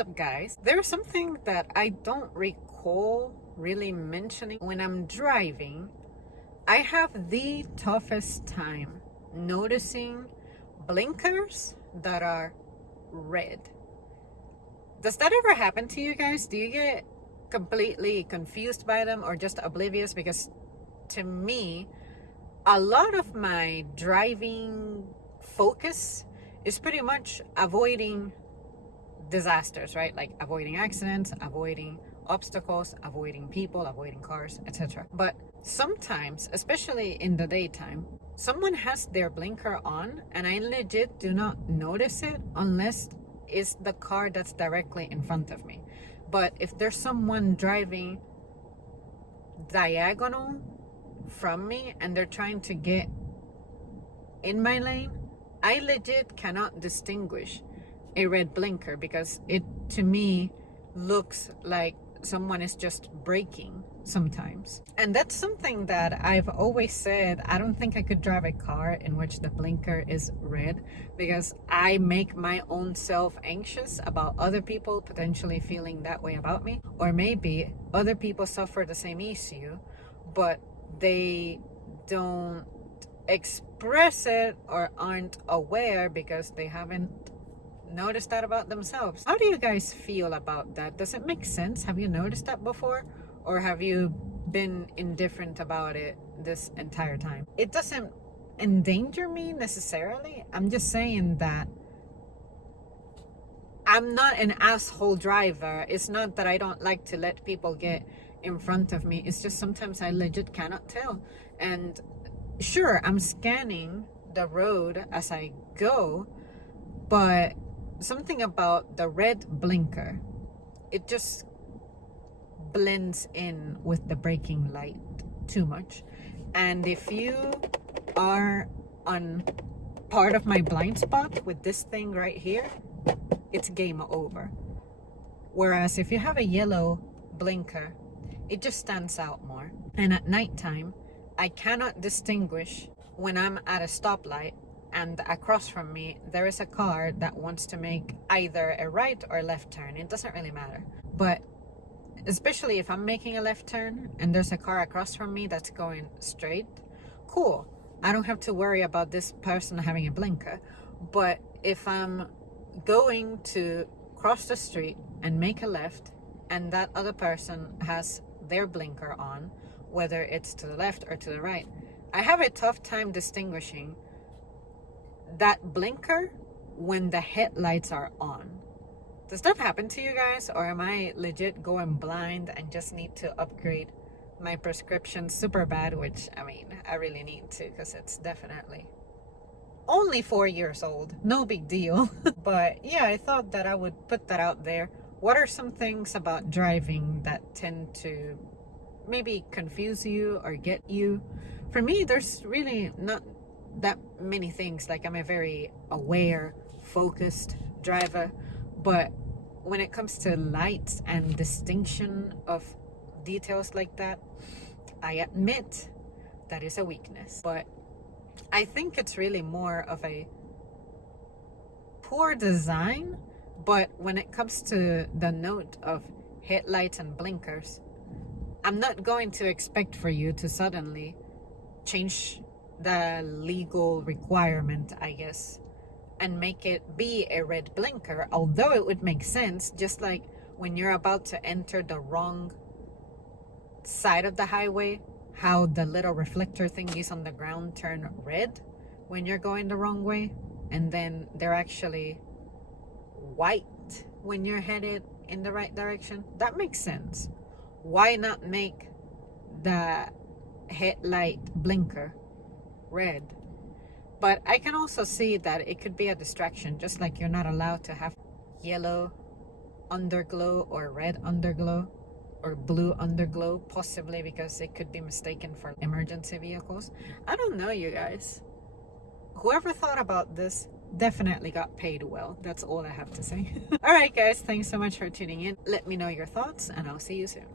up, guys? There's something that I don't recall really mentioning when I'm driving. I have the toughest time noticing blinkers that are red. Does that ever happen to you guys? Do you get completely confused by them or just oblivious? Because to me, a lot of my driving focus is pretty much avoiding disasters, right? Like avoiding accidents, avoiding obstacles, avoiding people, avoiding cars, etc. But sometimes, especially in the daytime, someone has their blinker on and I legit do not notice it unless it's the car that's directly in front of me. But if there's someone driving diagonal from me and they're trying to get in my lane, I legit cannot distinguish a red blinker because it to me looks like someone is just braking sometimes. And that's something that I've always said. I don't think I could drive a car in which the blinker is red because I make my own self anxious about other people potentially feeling that way about me, or maybe other people suffer the same issue but they don't express it or aren't aware because they haven't noticed that about themselves. How do you guys feel about that? Does it make sense? Have you noticed that before? Or have you been indifferent about it this entire time? It doesn't endanger me necessarily. I'm just saying that I'm not an asshole driver. It's not that I don't like to let people get in front of me. It's just sometimes I legit cannot tell. And sure, I'm scanning the road as I go, but something about the red blinker, it just blends in with the braking light too much. And if you are on part of my blind spot with this thing right here, it's game over. Whereas if you have a yellow blinker, it just stands out more. And at nighttime, I cannot distinguish when I'm at a stoplight and across from me there is a car that wants to make either a right or left turn. It doesn't really matter. But especially if I'm making a left turn and there's a car across from me that's going straight, cool. I don't have to worry about this person having a blinker. But if I'm going to cross the street and make a left and that other person has their blinker on, whether it's to the left or to the right, I have a tough time distinguishing that blinker when the headlights are on. Does that happen to you guys, or am I legit going blind and just need to upgrade my prescription super bad, which I mean I really need to because it's definitely only 4 years old, no big deal. But yeah, I thought that I would put that out there. What are some things about driving that tend to maybe confuse you or get you? For me, there's really not that many things. Like, I'm a very aware, focused driver, but when it comes to lights and distinction of details like that, I admit that is a weakness. But I think it's really more of a poor design. But when it comes to the note of headlights and blinkers, I'm not going to expect for you to suddenly change the legal requirement, I guess, and make it be a red blinker, although it would make sense. Just like when you're about to enter the wrong side of the highway, how the little reflector thingies on the ground turn red when you're going the wrong way, and then they're actually white when you're headed in the right direction. That makes sense. Why not make the headlight blinker red? But I can also see that it could be a distraction, just like you're not allowed to have yellow underglow or red underglow or blue underglow, possibly because it could be mistaken for emergency vehicles. I don't know, you guys. Whoever thought about this definitely got paid well. That's all I have to say. All right, guys, thanks so much for tuning in. Let me know your thoughts, and I'll see you soon.